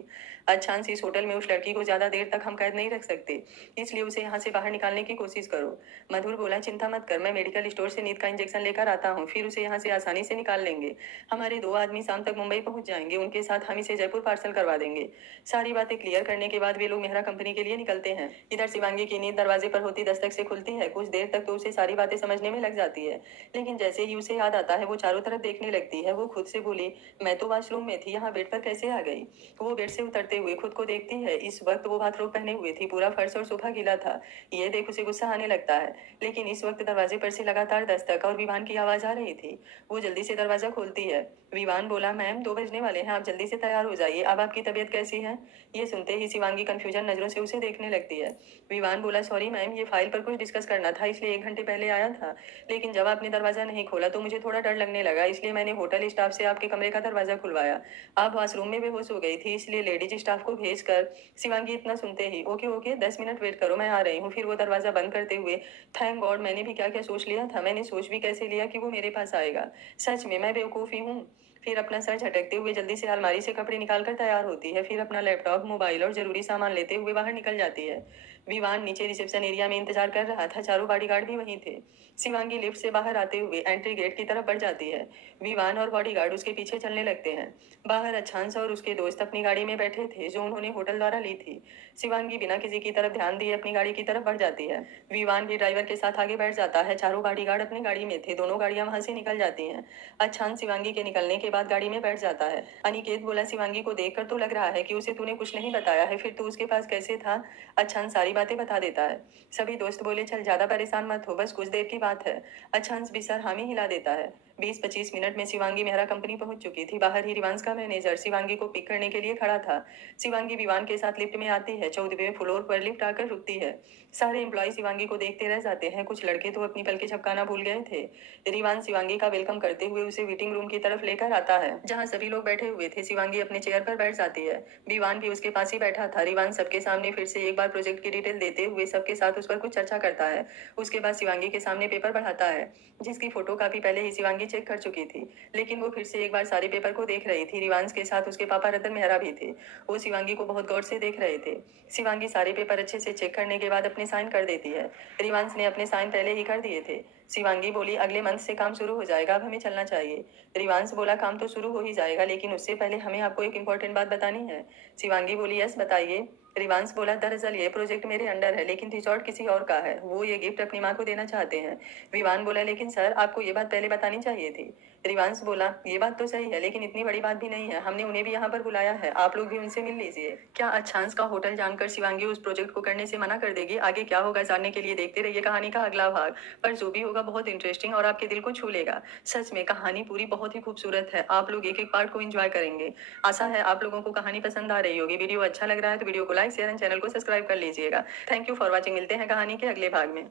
अच्छांश, इस होटल में उस लड़की को ज्यादा देर तक हम कैद नहीं रख सकते, इसलिए उसे यहाँ से बाहर निकालने की कोशिश करो। मधुर बोला, चिंता मत कर, मैं मेडिकल स्टोर से नींद का इंजेक्शन लेकर आता हूँ, फिर उसे यहाँ से आसानी से निकाल लेंगे। हमारे 2 आदमी शाम तक मुंबई पहुंच जाएंगे, उनके साथ हम इसे जयपुर पार्सल करवा देंगे। सारी बातें क्लियर करने के बाद वे लोग मेहरा कंपनी के लिए निकलते हैं। इधर शिवांगी की नींद दरवाजे पर होती दस्तक से खुलती है। कुछ देर तक तो उसे सारी बातें समझने में लग जाती है, लेकिन जैसे ही उसे याद आता है वो चारों तरफ देखने लगती है। वो खुद से बोली, मैं तो वॉशरूम में थी, यहाँ बेड पर कैसे आ गई? वो बेड से उतरते हुए खुद को देखती है। इस वक्त वो बाथरोब पहने हुए थी, पूरा फर्श और सोफा गीला था। ये देख उसे गुस्सा आने लगता है, लेकिन इस वक्त दरवाजे पर से लगातार दस्तक और विवान की आवाज आ रही थी। वो जल्दी से दरवाजा खोलती है। विवान बोला, मैम 2 बजने वाले हैं, आप जल्दी से तैयार हो जाइए, अब आपकी तबीयत कैसी है? ये सुनते ही शिवांगी कंफ्यूजन नजरों से उसे देखने लगती है। विवान बोला, सॉरी मैम, ये फाइल पर कुछ डिस्कस करना था, इसलिए 1 घंटे पहले आया था, लेकिन जब आपने दरवाजा नहीं खोला तो मुझे थोड़ा डर लगने लगा, इसलिए मैंने होटल स्टाफ से आपके कमरे का दरवाजा खुलवाया। आप वॉशरूम में बेहोश हो गई थी, इसलिए लेडीज स्टाफ को भेज कर। शिवांगी इतना सुनते ही, ओके ओके, 10 मिनट वेट करो, मैं आ रही हूँ। फिर वो दरवाजा बंद करते हुए, थैंक गॉड, मैंने भी क्या क्या सोच लिया था, मैंने सोच भी कैसे लिया कि वो मेरे पास आएगा। सच में मैं बेवकूफ़ी हूँ। फिर अपना सर झटकते हुए जल्दी से अलमारी से कपड़े निकाल कर तैयार होती है। फिर अपना लैपटॉप, मोबाइल और जरूरी सामान लेते हुए बाहर निकल जाती है। विवान नीचे रिसेप्शन एरिया में इंतजार कर रहा था, चारों बॉडीगार्ड भी वहीं थे। शिवांगी लिफ्ट से बाहर आते हुए एंट्री गेट की तरफ बढ़ जाती है। विवान और बॉडीगार्ड उसके पीछे चलने लगते हैं। बाहर अच्छांश और उसके दोस्त अपनी गाड़ी में बैठे थे, जो उन्होंने होटल द्वारा ली थी। शिवांगी बिना किसी की तरफ ध्यान दिए अपनी गाड़ी की तरफ बढ़ जाती है। विवान भी ड्राइवर के साथ आगे बैठ जाता है। चारों बॉडीगार्ड अपनी गाड़ी में थे, दोनों गाड़ियां वहां से निकल जाती हैं। अच्छांश शिवांगी के निकलने के बाद गाड़ी में बैठ जाता है। अनिकेत बोला, शिवांगी को देखकर तो लग रहा है कि उसे तूने कुछ नहीं बताया है, फिर तू उसके पास कैसे था? अच्छांश सारी सारी बातें बता देता है। सभी दोस्त बोले चल ज्यादा परेशान मत हो, बस कुछ देर की बात है। अच्छा हंस भी सर हामी हिला देता है। 20-25 मिनट में शिवांगी मेहरा कंपनी पहुंच चुकी थी। बाहर ही रिवांश का मैनेजर शिवांगी को पिक करने के लिए खड़ा था। शिवांगी विवान के साथ लिफ्ट में आती है। 14वें फ्लोर पर लिफ्ट आकर रुकती है। सारे एम्प्लॉय शिवांगी को देखते रह जाते हैं। कुछ लड़के तो अपनी पलकें झपकाना भूल गए थे। रिवान शिवांगी का वेलकम करते हुए उसे वेटिंग रूम की तरफ लेकर आता है, जहां सभी लोग बैठे हुए थे। शिवांगी अपने चेयर पर बैठ जाती है। विवान भी उसके पास ही बैठा था। रिवान सबके सामने फिर से एक बार प्रोजेक्ट की डिटेल देते हुए सबके साथ उस पर कुछ चर्चा करता है। उसके बाद शिवांगी के सामने पेपर बढ़ाता है, जिसकी फोटो काफी पहले ही शिवांगी चेक कर चुकी थी, लेकिन वो फिर से एक बार सारे पेपर को देख रही थी। रिवांश के साथ उसके पापा रतन मेहरा भी थे। वो शिवांगी को बहुत गौर से देख रहे थे। शिवांगी सारे पेपर अच्छे से चेक करने के बाद अपने साइन कर देती है। रिवांश ने अपने साइन पहले ही कर दिए थे। शिवांगी बोली अगले मंथ से काम शुरू हो जाएगा, अब हमें चलना चाहिए। रिवांश बोला काम तो शुरू हो ही जाएगा, लेकिन उससे पहले हमें आपको एक इम्पोर्टेंट बात बतानी है। शिवांगी बोली यस बताइए। रिवांश बोला दरअसल ये प्रोजेक्ट मेरे अंडर है, लेकिन रिजॉर्ट किसी और का है। वो ये गिफ्ट अपनी माँ को देना चाहते हैं। विवान बोला लेकिन सर आपको ये बात पहले बतानी चाहिए थी। रिवांश बोला ये बात तो सही है, लेकिन इतनी बड़ी बात भी नहीं है। हमने उन्हें भी यहाँ पर बुलाया है, आप लोग भी उनसे मिल लीजिए। क्या अच्छांश का होटल जानकर शिवांगी उस प्रोजेक्ट को करने से मना कर देगी? आगे क्या होगा जानने के लिए देखते रहिए कहानी का अगला भाग। पर जो भी होगा बहुत इंटरेस्टिंग और आपके दिल को छू लेगा। सच में कहानी पूरी बहुत ही खूबसूरत है। आप लोग एक एक पार्ट को एंजॉय करेंगे। आशा है आप लोगों को कहानी पसंद आ रही होगी। वीडियो अच्छा लग रहा है तो वीडियो को लाइक शेयर एंड चैनल को सब्सक्राइब कर लीजिएगा। Thank you for watching. मिलते हैं कहानी के अगले भाग में।